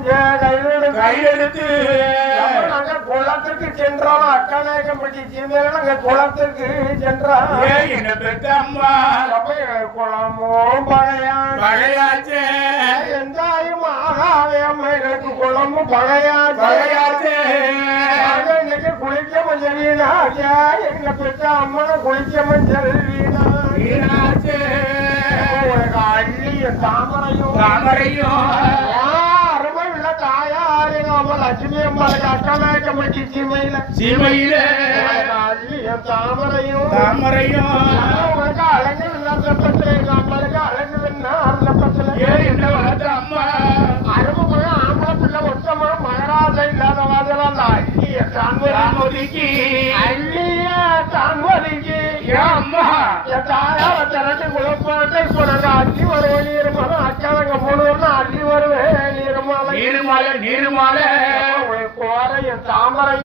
கையெடுத்து நாங்க குளத்துக்கு சென்றோம். அக்கநாயக்கம்பட்டி சீமையில நாங்க குளத்துக்கு சென்றோம். என்ன பெத்த அம்மா குளமும் பகையாச்சே எந்தாயும் ஆகாவே அம்மைகளுக்கு குளமும் பகையாச்சே. இன்னைக்கு குளிக்க மஞ்சள் வீணாச்சே. எங்க பெற்ற அம்மனை குளிக்க மஞ்சள் வீணாச்சே. அள்ளிய தாமரையும் அருமை உள்ள தாயாரு லட்சுமி அம்மாளுக்கு அக்கநாயக்கம்பட்டி சீமையில அள்ளிய தாமரையும் உனக்கு அழகு விண்ணப்பத்துல எங்க அம்மாளுக்கு அழகு விண்ணப்பத்துல என்ன வளர்த்த அம்மா அருமை ஆம்பளை பிள்ளை ஒத்தமா மகராஜ இல்லாதவாதெல்லாம் அந்த அள்ளிய தான்வதிக்கு அம்மா என் தாயார திரண்டு குழப்பாட்டை இப்ப நாங்க அள்ளி வருவோம். நீருமாலை அக்காலங்க போடுவோம்னா அள்ளி வருவேன். நீருமாலை நீருமாலை கோரை தாமரை